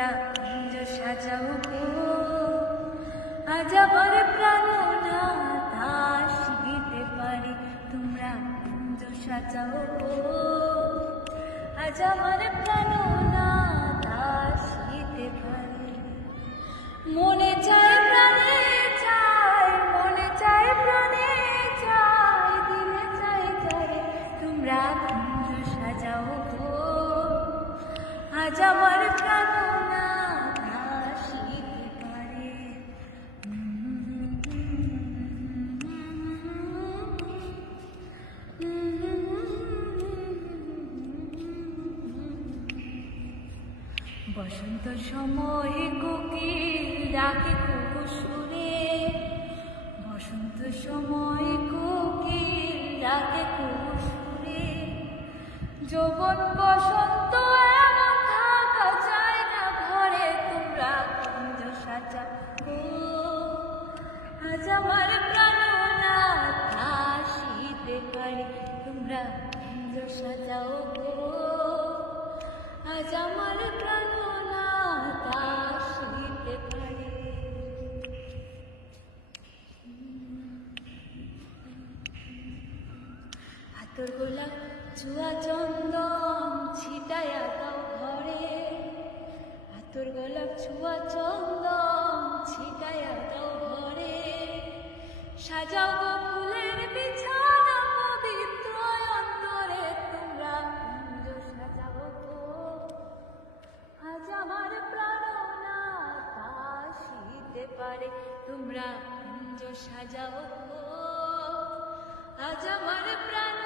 তোমরা কুঞ্জ সাজাও গো, আজ আমার প্রাণনাথ আসিতে পারে। তোমরা কুঞ্জ সাজাও গো, আজ আমার প্রাণনাথ আসিতে পারে। মনে চায় প্রাণে চায়, মনে চায় প্রাণে চায়, দিলে চায় চায়। তোমরা কুঞ্জ সাজাও গো, আজ আমার প্রাণনাথ আসিতে পারে। বসন্ত সময়ে কোকিল ডাকে খুব সুরে, বসন্ত সময়ে কোকিল ডাকে খুব সুরে। যৌবন বসন্ত এমন থাকা যায় না ঘরে। তোমরা কুঞ্জ সাজাও গো, আজ আমার প্রাণনাথ আসিতে পারে। তোমরা কুঞ্জ সাজাও গো, আজ আমার প্রাণনাথ আসিতে পারে। হাতর গোলাপ চুয়া চন্দন ছিটাইয়া দাও ঘরে, হাতর গোলাপ চুয়া চন্দন ছিটাইয়া দাও ঘরে। সাজাও গো ফুলের বিছানা পবিত্র অন্তরে। তোমরা কুঞ্জ সাজাও গো, আজ আমার প্রাণনাথ আসিতে পারে। তোমরা কুঞ্জ সাজাও গো, আজ আমার প্রাণ